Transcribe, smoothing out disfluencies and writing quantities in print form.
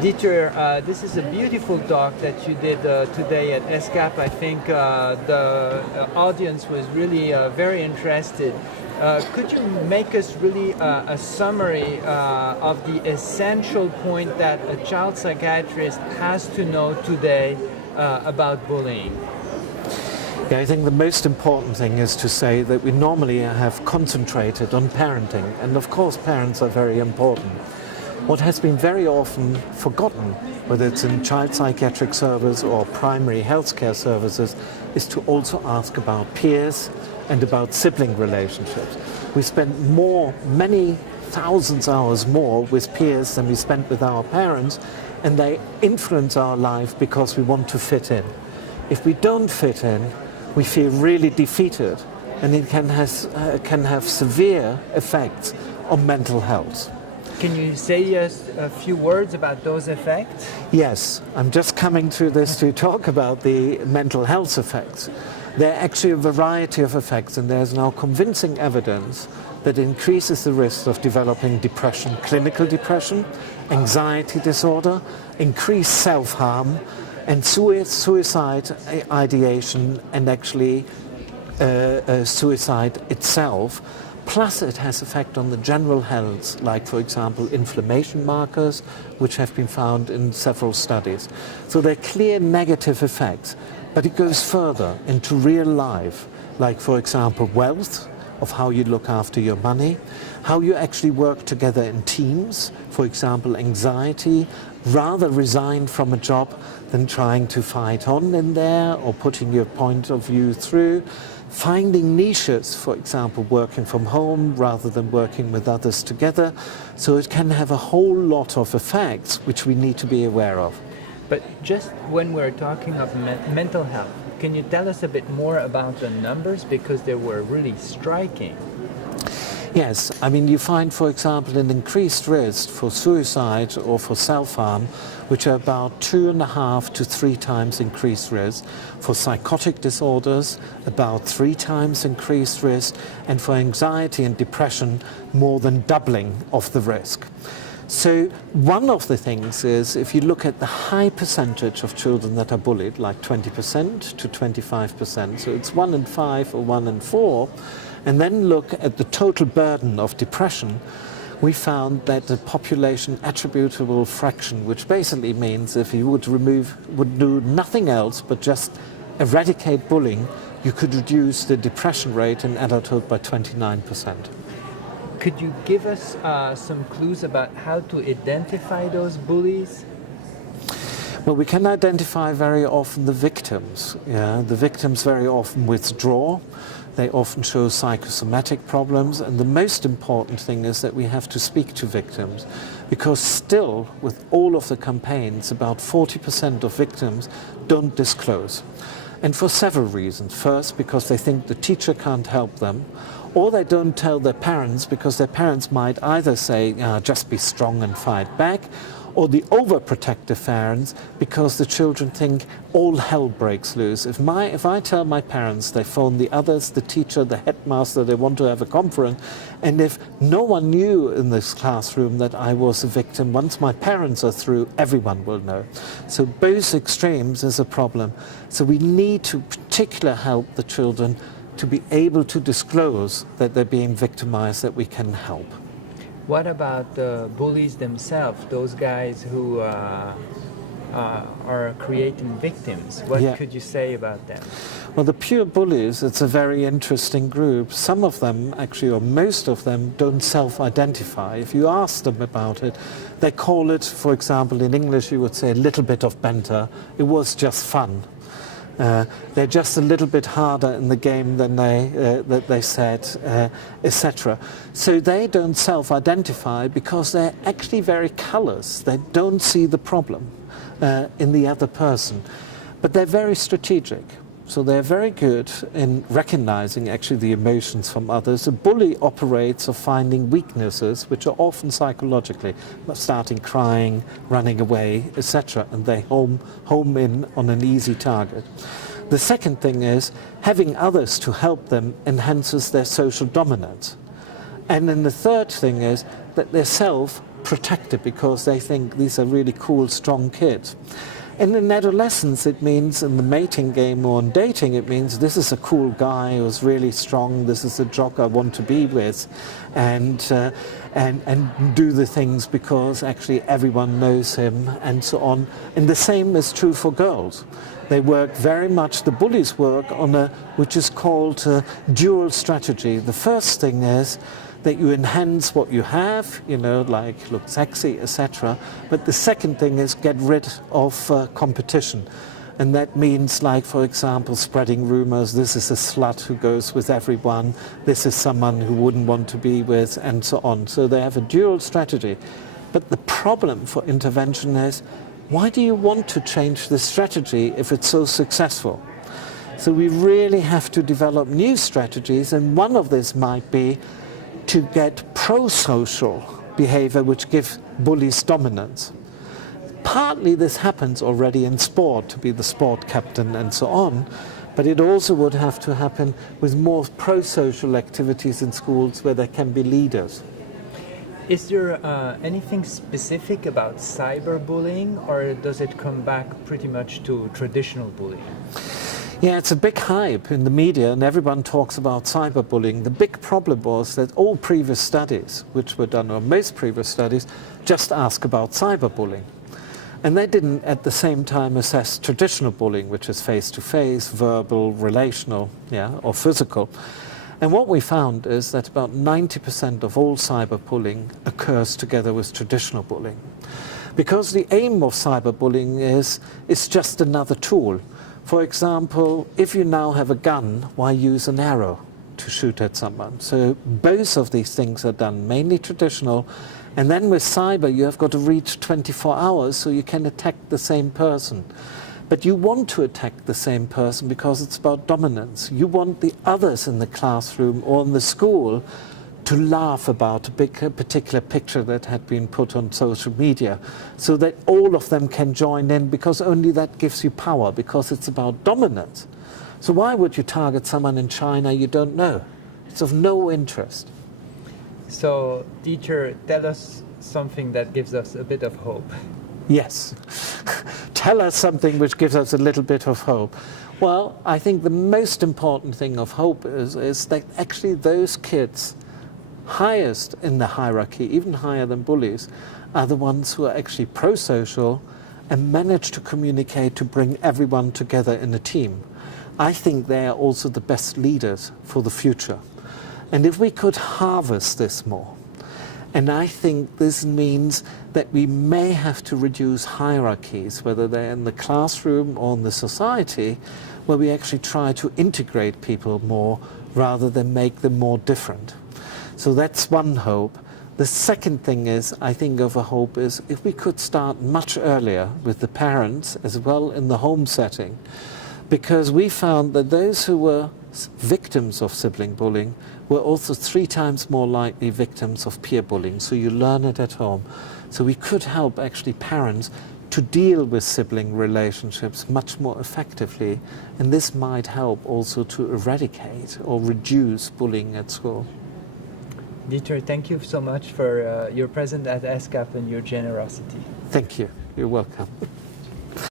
Dieter, this is a beautiful talk that you did today at ESCAP. I think the audience was really very interested. Could you make us really a summary of the essential point that a child psychiatrist has to know today about bullying? Yeah, I think the most important thing is to say that we normally have concentrated on parenting, and of course parents are very important. What has been very often forgotten, whether it's in child psychiatric service or primary healthcare services, is to also ask about peers and about sibling relationships. We spend many thousands hours more with peers than we spend with our parents, and they influence our life because we want to fit in. If we don't fit in, we feel really defeated, and it can have severe effects on mental health. Can you say a few words about those effects? Yes, I'm just coming to this to talk about the mental health effects. There are actually a variety of effects, and there's now convincing evidence that increases the risk of developing depression, clinical depression, anxiety disorder, increased self-harm, and suicide ideation, and actually suicide itself. Plus it has effect on the general health, like for example inflammation markers, which have been found in several studies. So there are clear negative effects, but it goes further into real life, like for example wealth, of how you look after your money, how you actually work together in teams, for example anxiety, rather resign from a job than trying to fight on in there or putting your point of view through. Finding niches, for example, working from home rather than working with others together. So it can have a whole lot of effects which we need to be aware of. But just when we're talking of mental health, can you tell us a bit more about the numbers, because they were really striking? Yes, I mean you find, for example, an increased risk for suicide or for self-harm, which are about 2.5 to 3 times increased risk, for psychotic disorders about 3 times increased risk, and for anxiety and depression more than doubling of the risk. So one of the things is, if you look at the high percentage of children that are bullied, like 20% to 25%, so it's 1 in 5 or 1 in 4, and then look at the total burden of depression, we found that the population attributable fraction, which basically means if you would do nothing else but just eradicate bullying, you could reduce the depression rate in adulthood by 29%. Could you give us some clues about how to identify those bullies? Well, we can identify very often the victims. Yeah? The victims very often withdraw. They often show psychosomatic problems, and the most important thing is that we have to speak to victims, because still, with all of the campaigns, about 40% of victims don't disclose. And for several reasons. First, because they think the teacher can't help them, or they don't tell their parents because their parents might either say, just be strong and fight back, or the overprotective parents, because the children think all hell breaks loose. If I tell my parents, they phone the others, the teacher, the headmaster, they want to have a conference, and if no one knew in this classroom that I was a victim, once my parents are through, everyone will know. So both extremes is a problem. So we need to particularly help the children to be able to disclose that they're being victimized, that we can help. What about the bullies themselves, those guys who are creating victims? What could you say about them? Well, the pure bullies, it's a very interesting group. Some of them, actually, or most of them, don't self-identify. If you ask them about it, they call it, for example, in English you would say a little bit of banter. It was just fun. They're just a little bit harder in the game than they said, etc. So they don't self-identify because they're actually very callous. They don't see the problem in the other person. But they're very strategic. So they're very good in recognizing actually the emotions from others. A bully operates of finding weaknesses, which are often psychologically, starting crying, running away, etc. And they home in on an easy target. The second thing is having others to help them enhances their social dominance. And then the third thing is that their self protected because they think these are really cool, strong kids. And in adolescence, it means in the mating game or in dating, it means this is a cool guy who's really strong, this is a jock I want to be with, and do the things because actually everyone knows him and so on. And the same is true for girls. They work very much, the bullies work on which is called dual strategy. The first thing is that you enhance what you have, like look sexy, etc. But the second thing is get rid of competition. And that means, like, for example, spreading rumors, this is a slut who goes with everyone, this is someone who wouldn't want to be with, and so on. So they have a dual strategy. But the problem for intervention is, why do you want to change the strategy if it's so successful? So we really have to develop new strategies, and one of these might be to get pro-social behavior which gives bullies dominance. Partly this happens already in sport, to be the sport captain and so on, but it also would have to happen with more pro-social activities in schools where there can be leaders. Is there anything specific about cyberbullying, or does it come back pretty much to traditional bullying? Yeah, it's a big hype in the media and everyone talks about cyberbullying. The big problem was that all previous studies, which were done, or most previous studies, just ask about cyberbullying. And they didn't at the same time assess traditional bullying, which is face-to-face, verbal, relational, or physical. And what we found is that about 90% of all cyberbullying occurs together with traditional bullying. Because the aim of cyberbullying is it's just another tool. For example, if you now have a gun, why use an arrow to shoot at someone? So both of these things are done, mainly traditional. And then with cyber, you have got to reach 24 hours so you can attack the same person. But you want to attack the same person because it's about dominance. You want the others in the classroom or in the school to laugh about a particular picture that had been put on social media so that all of them can join in, because only that gives you power, because it's about dominance. So why would you target someone in China you don't know? It's of no interest. So, Dieter, tell us something that gives us a bit of hope. Yes. Tell us something which gives us a little bit of hope. Well, I think the most important thing of hope is that actually those kids highest in the hierarchy, even higher than bullies, are the ones who are actually pro-social and manage to communicate to bring everyone together in a team. I think they are also the best leaders for the future. And if we could harvest this more, and I think this means that we may have to reduce hierarchies, whether they're in the classroom or in the society, where we actually try to integrate people more rather than make them more different. So that's one hope. The second thing is, I think of a hope is if we could start much earlier with the parents as well in the home setting, because we found that those who were victims of sibling bullying were also 3 times more likely victims of peer bullying. So you learn it at home. So we could help actually parents to deal with sibling relationships much more effectively, and this might help also to eradicate or reduce bullying at school. Dieter, thank you so much for your presence at ESCAP and your generosity. Thank you. You're welcome.